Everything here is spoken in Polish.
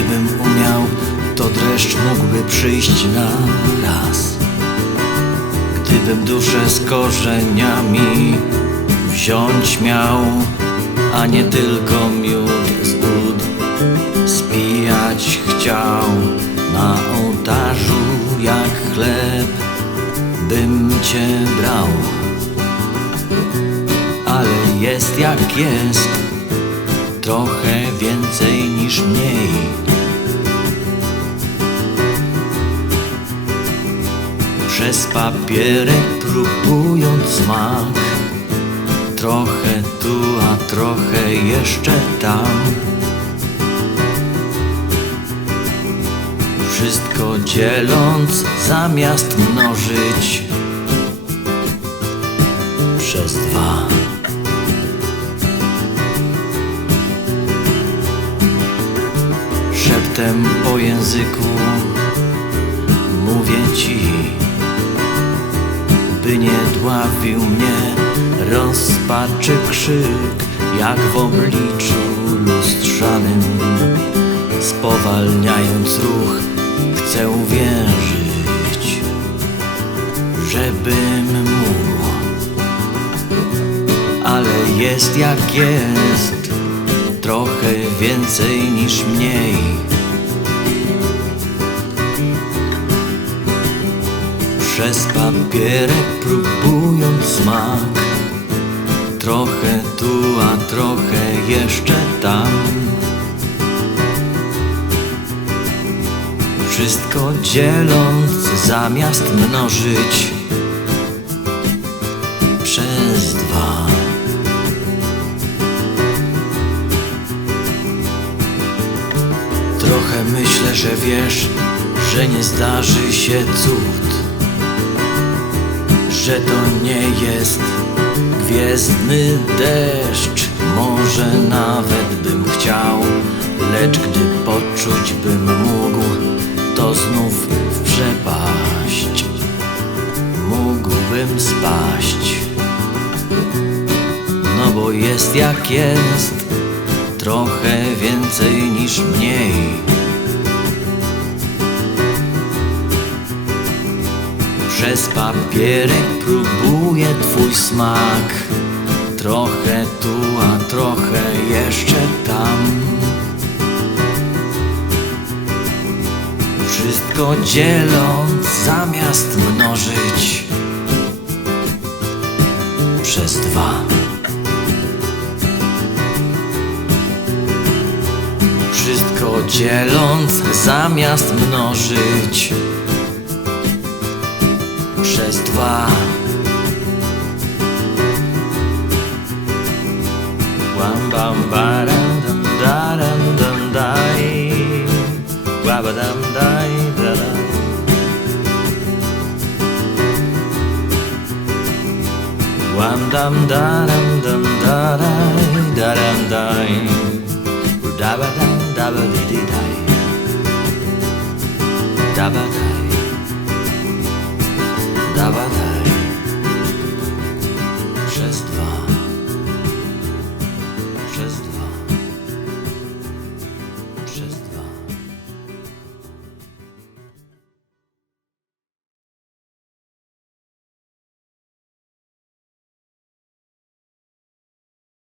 Gdybym umiał, to dreszcz mógłby przyjść na raz. Gdybym duszę z korzeniami wziąć miał, a nie tylko miód z ud spijać chciał na ołtarzu jak chleb bym cię brał. Ale jest jak jest, trochę więcej niż mniej. Przez papierek próbując smak. Trochę tu, a trochę jeszcze tam. Wszystko dzieląc zamiast mnożyć Przez dwa. Szeptem po języku dławił mnie rozpaczy krzyk, jak w obliczu lustrzanym. Spowalniając ruch, chcę uwierzyć, żebym mógł. Ale jest jak jest, trochę więcej niż mniej. Przez papierek próbując smak. Trochę tu, a trochę jeszcze tam. Wszystko dzieląc zamiast mnożyć Przez dwa. Trochę myślę, że wiesz, że nie zdarzy się cud że to nie jest gwiezdny deszcz. Może nawet bym chciał, lecz gdy poczuć bym mógł, to znów w przepaść mógłbym spaść. No bo jest jak jest, trochę więcej niż mniej. Przez papierek próbuję twój smak. Trochę tu, a trochę jeszcze tam. Wszystko dzieląc zamiast mnożyć Przez dwa. Wszystko dzieląc zamiast mnożyć 6, 2 Wam bam baram dam daram dam dai Wabadam dai daram Wam dam daram dam darai daram dai Dabadam dabadidi dai Dabadam